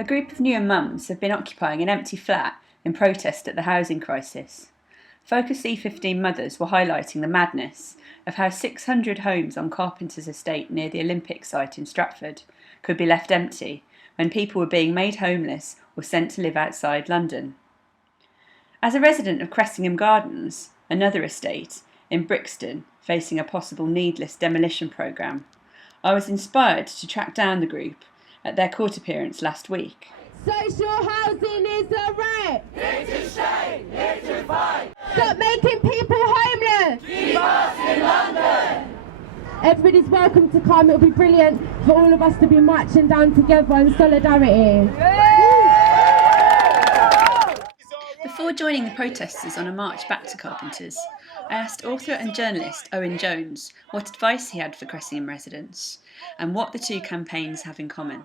A group of Newham mums have been occupying an empty flat in protest at the housing crisis. Focus E15 mothers were highlighting the madness of how 600 homes on Carpenters Estate near the Olympic site in Stratford could be left empty when people were being made homeless or sent to live outside London. As a resident of Cressingham Gardens, another estate in Brixton facing a possible needless demolition programme, I was inspired to track down the group at their court appearance last week. Social housing is a right. Here to stay, here to fight. Stop making people homeless. Keep us in London. Everybody's welcome to come. It'll be brilliant for all of us to be marching down together in solidarity. Before joining the protesters on a march back to Carpenters, I asked author and journalist Owen Jones what advice he had for Cressingham residents and what the two campaigns have in common.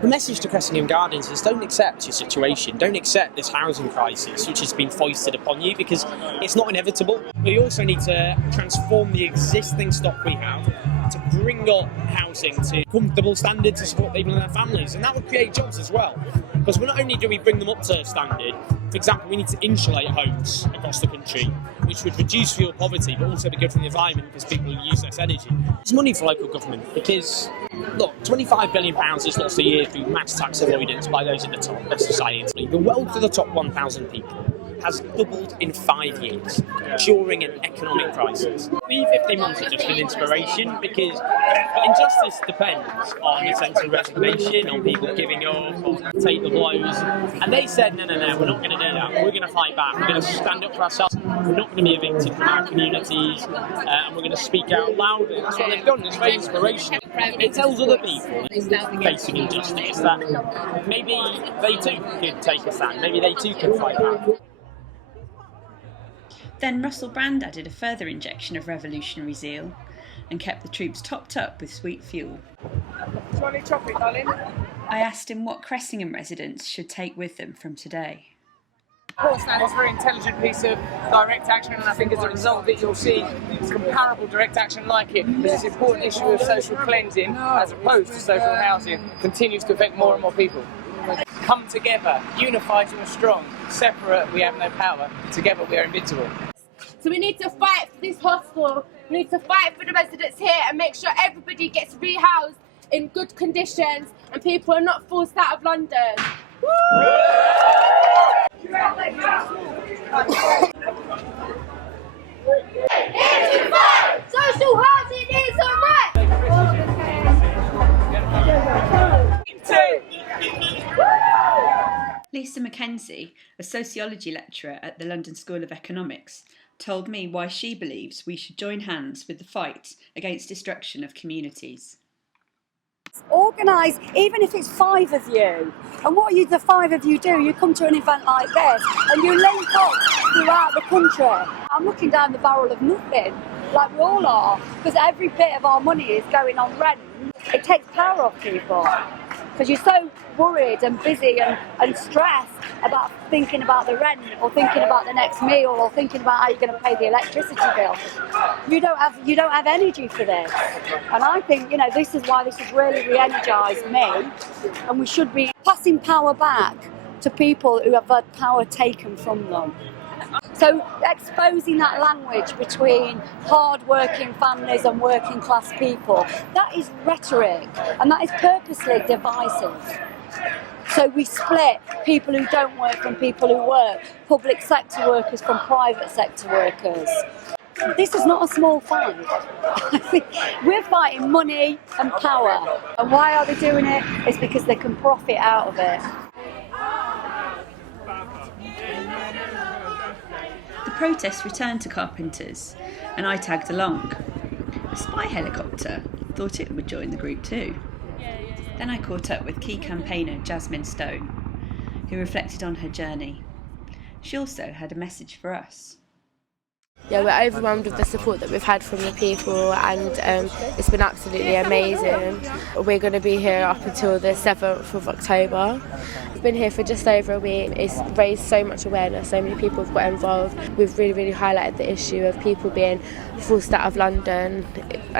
The message to Cressingham Gardens is don't accept your situation, don't accept this housing crisis which has been foisted upon you, because it's not inevitable. We also need to transform the existing stock we have to bring up housing to comfortable standards to support people and their families, and that would create jobs as well. Because not only do we bring them up to standard, for example, we need to insulate homes across the country, which would reduce fuel poverty, but also be good for the environment because people use less energy. It's money for local government because, look, £25 billion is lost a year through mass tax avoidance by those at the top of society. The wealth of the top 1,000 people has doubled in 5 years during an economic crisis. The 15 months are just an inspiration because injustice depends on a sense of resignation, on people giving up, on take the blows. And they said, no, we're not going to do that. We're going to fight back. We're going to stand up for ourselves. We're not going to be evicted from our communities, and we're going to speak out loudly. That's what they've done. It's very inspirational. It tells other people facing injustice that maybe they too could take a stand. Maybe they too can fight back. Then Russell Brand added a further injection of revolutionary zeal and kept the troops topped up with sweet fuel. Do you want any chocolate, darling? I asked him what Cressingham residents should take with them from today. Of course, now it's a very intelligent piece of direct action, and I think as a result of it you'll see comparable direct action like it, because this important issue of social cleansing as opposed to social housing continues to affect more and more people. Come together, unified we are strong, separate we have no power, together we are invincible. So we need to fight for this hostel, we need to fight for the residents here and make sure everybody gets rehoused in good conditions and people are not forced out of London. Social housing is a right! Lisa Mackenzie, a sociology lecturer at the London School of Economics, told me why she believes we should join hands with the fight against destruction of communities. Organise, even if it's 5 of you. And what the 5 of you do, you come to an event like this and you link up throughout the country. I'm looking down the barrel of nothing, like we all are, because every bit of our money is going on rent. It takes power off people, because you're so worried and busy and stressed about thinking about the rent or thinking about the next meal or thinking about how you're going to pay the electricity bill. You don't have energy for this. And I think, this is why this has really re-energised me, and we should be passing power back to people who have had power taken from them. So exposing that language between hard-working families and working-class people, that is rhetoric, and that is purposely divisive. So we split people who don't work from people who work, public sector workers from private sector workers. This is not a small fight. We're fighting money and power. And why are they doing it? It's because they can profit out of it. The protest returned to Carpenters, and I tagged along. A spy helicopter thought it would join the group too. Then I caught up with key campaigner Jasmine Stone, who reflected on her journey. She also had a message for us. Yeah, we're overwhelmed with the support that we've had from the people, and it's been absolutely amazing. We're going to be here up until the 7th of October. We've been here for just over a week. It's raised so much awareness, so many people have got involved. We've really highlighted the issue of people being forced out of London,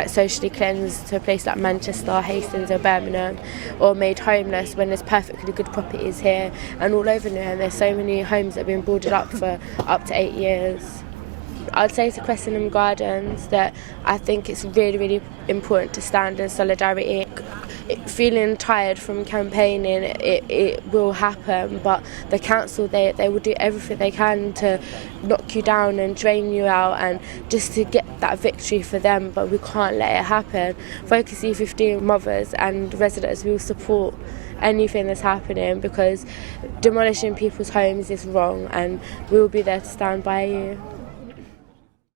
socially cleansed to a place like Manchester, Hastings or Birmingham, or made homeless when there's perfectly good properties here. And all over Newham there's so many homes that have been boarded up for up to 8 years. I'd say to Cressingham Gardens that I think it's really important to stand in solidarity. Feeling tired from campaigning, it will happen, but the council, they will do everything they can to knock you down and drain you out, and just to get that victory for them, but we can't let it happen. Focus E15 mothers and residents will support anything that's happening, because demolishing people's homes is wrong, and we'll be there to stand by you.